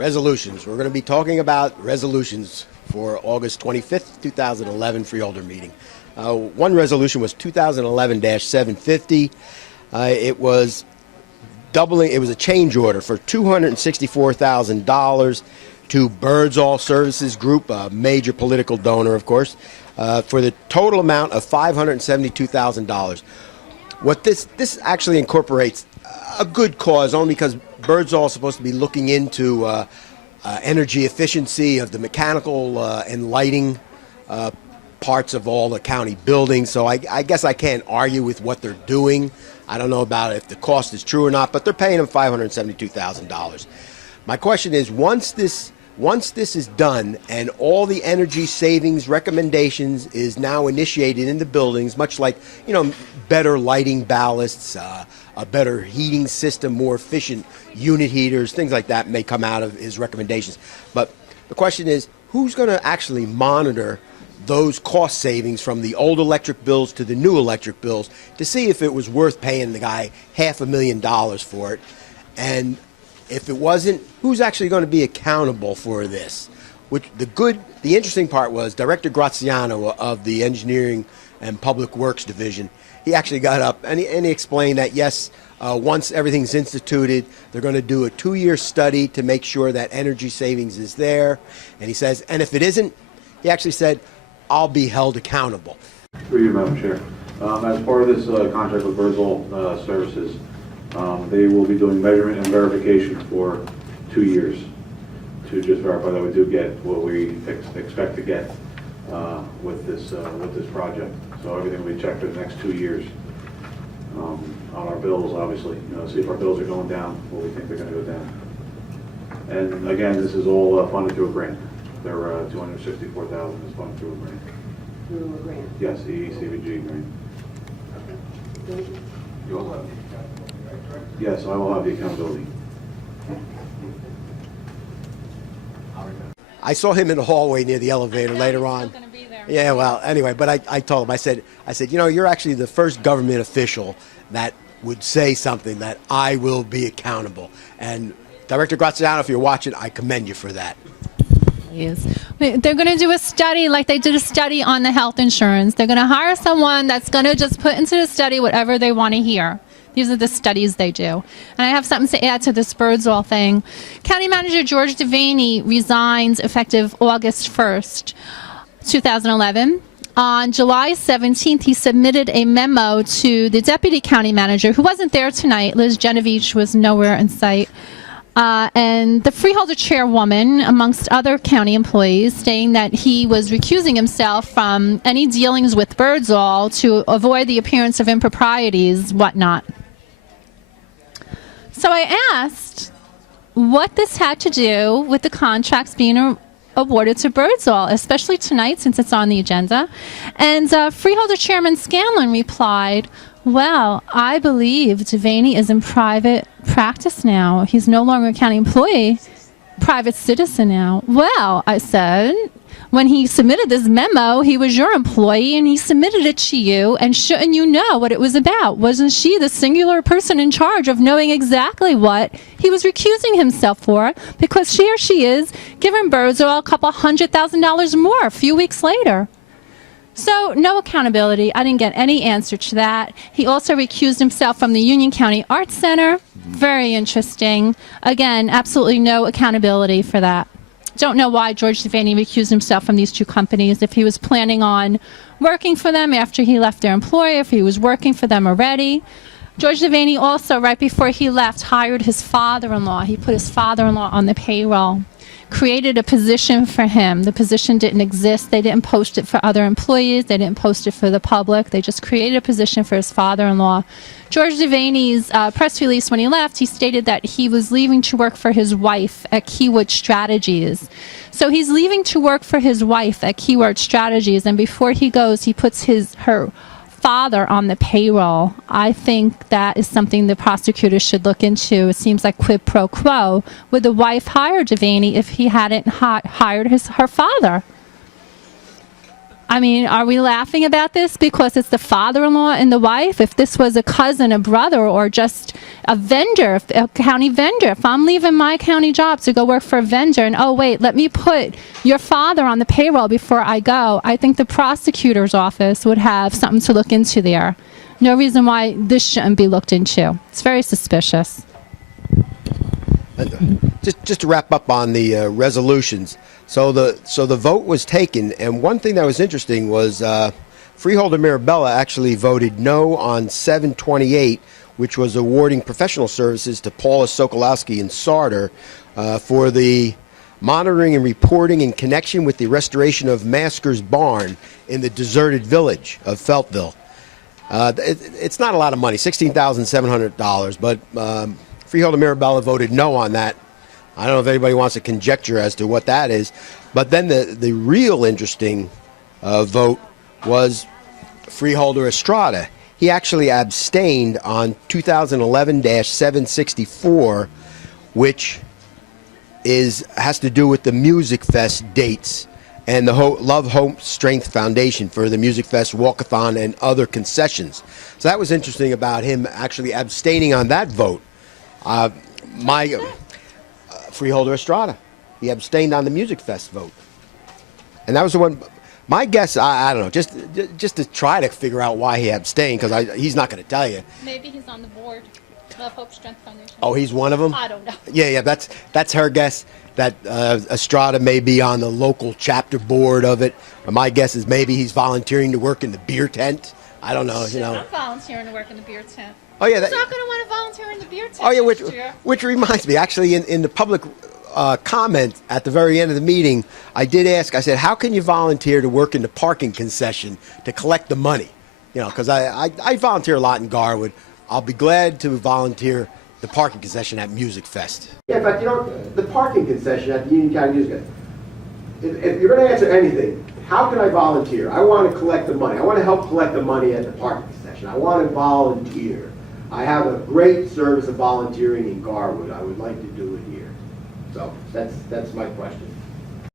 Resolutions. We're going to be talking about resolutions for August 25th, 2011 freeholder meeting. One resolution was 2011-750. It was doubling. It was a change order for $264,000 to Birdsall Services Group, a major political donor, of course, for the total amount of $572,000. What this actually incorporates a good cause, only because Birdsall is supposed to be looking into energy efficiency of the mechanical and lighting parts of all the county buildings. So I guess I can't argue with what they're doing. I don't know about if the cost is true or not, but they're paying them $572,000. My question is, once this is done and all the energy savings recommendations is now initiated in the buildings, much like, better lighting ballasts, a better heating system, more efficient unit heaters, things like that may come out of his recommendations. But the question is, who's going to actually monitor those cost savings from the old electric bills to the new electric bills to see if it was worth paying the guy $500,000 for it? And if it wasn't, who's actually going to be accountable for this? The interesting part was Director Graziano of the Engineering and Public Works Division. He actually got up and he explained that, yes, once everything's instituted, they're going to do a 2-year study to make sure that energy savings is there. And he says, and if it isn't, he actually said, I'll be held accountable. Through you, Madam Chair. As part of this contract with Birdsall Services, they will be doing measurement and verification for 2 years to just verify that we do get what we expect to get with this project. So everything will be checked for the next 2 years on our bills, obviously. See if our bills are going down, what we think they're going to go down. And again, this is all funded through a grant. Their $264,000 is funded through a grant. Through a grant? Yes, the ECVG grant. Okay. You will have the accountability, right? Yes, I will have the accountability. I saw him in the hallway near the elevator later on. Yeah, well, anyway, but I told him, I said, you're actually the first government official that would say something that I will be accountable. And Director Graziano, if you're watching, I commend you for that. Yes. They're going to do a study like they did a study on the health insurance. They're going to hire someone that's going to just put into the study whatever they want to hear. These are the studies they do. And I have something to add to this Birdsall thing. County Manager George Devaney resigns effective August 1st, 2011. On July 17th, he submitted a memo to the Deputy County Manager, who wasn't there tonight. Liz Genovese was nowhere in sight. And the freeholder chairwoman, amongst other county employees, saying that he was recusing himself from any dealings with Birdsall to avoid the appearance of improprieties, whatnot. So I asked what this had to do with the contracts being awarded to Birdsall, especially tonight since it's on the agenda. And Freeholder Chairman Scanlon replied, well, I believe Devaney is in private practice now. He's no longer a county employee, private citizen now. Well, I said, when he submitted this memo, he was your employee and he submitted it to you, and shouldn't you know what it was about? Wasn't she the singular person in charge of knowing exactly what he was recusing himself for, because she or she is giving Birdsall a couple $100,000 more a few weeks later? So no accountability. I didn't get any answer to that. He also recused himself from the Union County Arts Center. Very interesting. Again, absolutely no accountability for that. Don't know why George Devaney recused himself from these two companies, if he was planning on working for them after he left their employer, if he was working for them already. George Devaney also, right before he left, hired his father-in-law. He put his father-in-law on the payroll, created a position for him. The position didn't exist. They didn't post it for other employees. They didn't post it for the public. They just created a position for his father-in-law. George Devaney's press release when he left, he stated that he was leaving to work for his wife at Keywood Strategies. So he's leaving to work for his wife at Keywood Strategies, and before he goes, he puts her father on the payroll. I think that is something the prosecutors should look into. It seems like quid pro quo. Would the wife hire Devaney if he hadn't hired her father? I mean, are we laughing about this because it's the father-in-law and the wife? If this was a cousin, a brother, or just a vendor, a county vendor, if I'm leaving my county job to go work for a vendor and, oh, wait, let me put your father on the payroll before I go, I think the prosecutor's office would have something to look into there. No reason why this shouldn't be looked into. It's very suspicious. Just to wrap up on the resolutions. So the vote was taken, and one thing that was interesting was Freeholder Mirabella actually voted no on 728, which was awarding professional services to Paula Sokolowski and Sarter for the monitoring and reporting in connection with the restoration of Masker's Barn in the deserted village of Feltville. It's not a lot of money, $16,700, but Freeholder Mirabella voted no on that. I don't know if anybody wants to conjecture as to what that is. But then the real interesting vote was Freeholder Estrada. He actually abstained on 2011-764, which has to do with the Music Fest dates and the Love, Hope, Strength Foundation for the Music Fest Walkathon and other concessions. So that was interesting about him actually abstaining on that vote. Freeholder Estrada. He abstained on the Music Fest vote. And that was the one. My guess, I don't know, just to try to figure out why he abstained, because he's not going to tell you. Maybe he's on the board of Hope Strength Foundation. Oh, he's one of them? I don't know. Yeah, that's her guess, that Estrada may be on the local chapter board of it. My guess is maybe he's volunteering to work in the beer tent. I don't know, you know. I'm volunteering to work in the beer tent. Oh, yeah. Who's not going to want to volunteer in the beer tent? Oh, yeah, next year? which reminds me, actually, in the public comment at the very end of the meeting, I did ask, I said, how can you volunteer to work in the parking concession to collect the money? You know, because I volunteer a lot in Garwood. I'll be glad to volunteer the parking concession at Music Fest. Yeah, in fact, you know, the parking concession at the Union County Music Fest, if you're going to answer anything, how can I volunteer? I want to collect the money. I want to help collect the money at the parking concession. I want to volunteer. I have a great service of volunteering in Garwood. I would like to do it here. So that's my question.